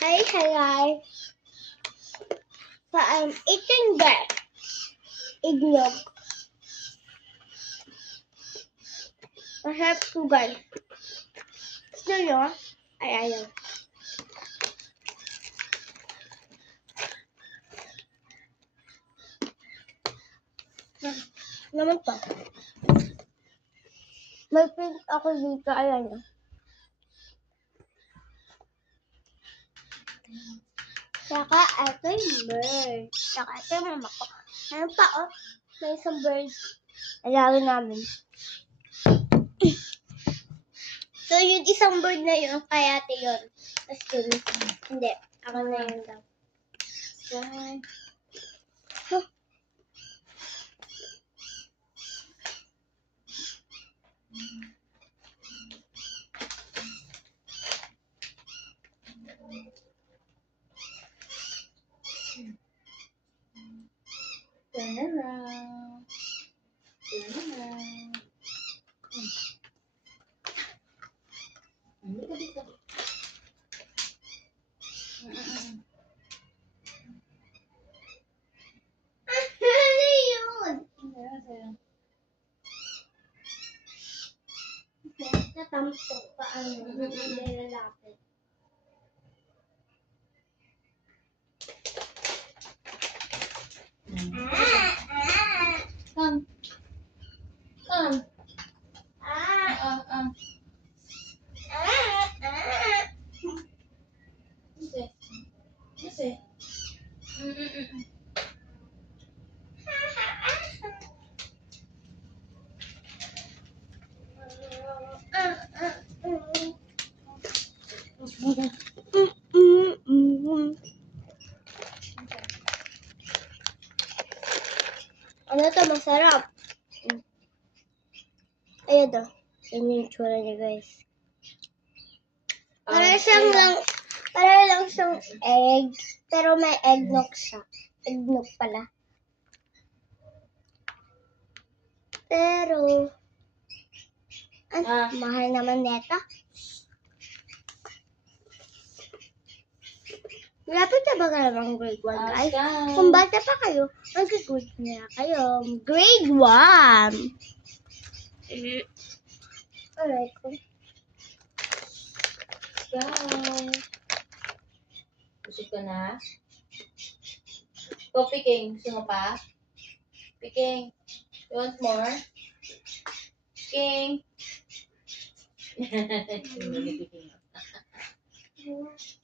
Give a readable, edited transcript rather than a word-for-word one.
Hi guys. So I'm eating the eggnog. Masarap to guys. Gusto nyo? Ay, ayaw. Naman to. May print ako dito. Ayan o. Saka ito yung bird. Saka ito yung mama ko. Ano pa oh? May isang bird. Alawin namin. So yung isang bird na yun, kaya ate yun. Tapos yun. Hindi. Ako na yun daw. Sky. Huh. Turn around. Turn around. Hindi ka dito. Ano yun? Natampok pa ano. Nilalapit. Come. Come. Ah. Kasi. Kasi. Ano to, masarap. Ayan o. Yan yung tsura niya, guys. Para lang siyang egg. Pero may eggnog siya. Eggnog pala. Pero, mahal naman neta. Lapit na ba ka namang grade 1, guys? Sky. Kung bata pa kayo, mag-grade na kayo. Grade 1! Alright ko. Sky. Busog ka na? Go, Piking. Gusto mo pa? Piking. You want more? Piking.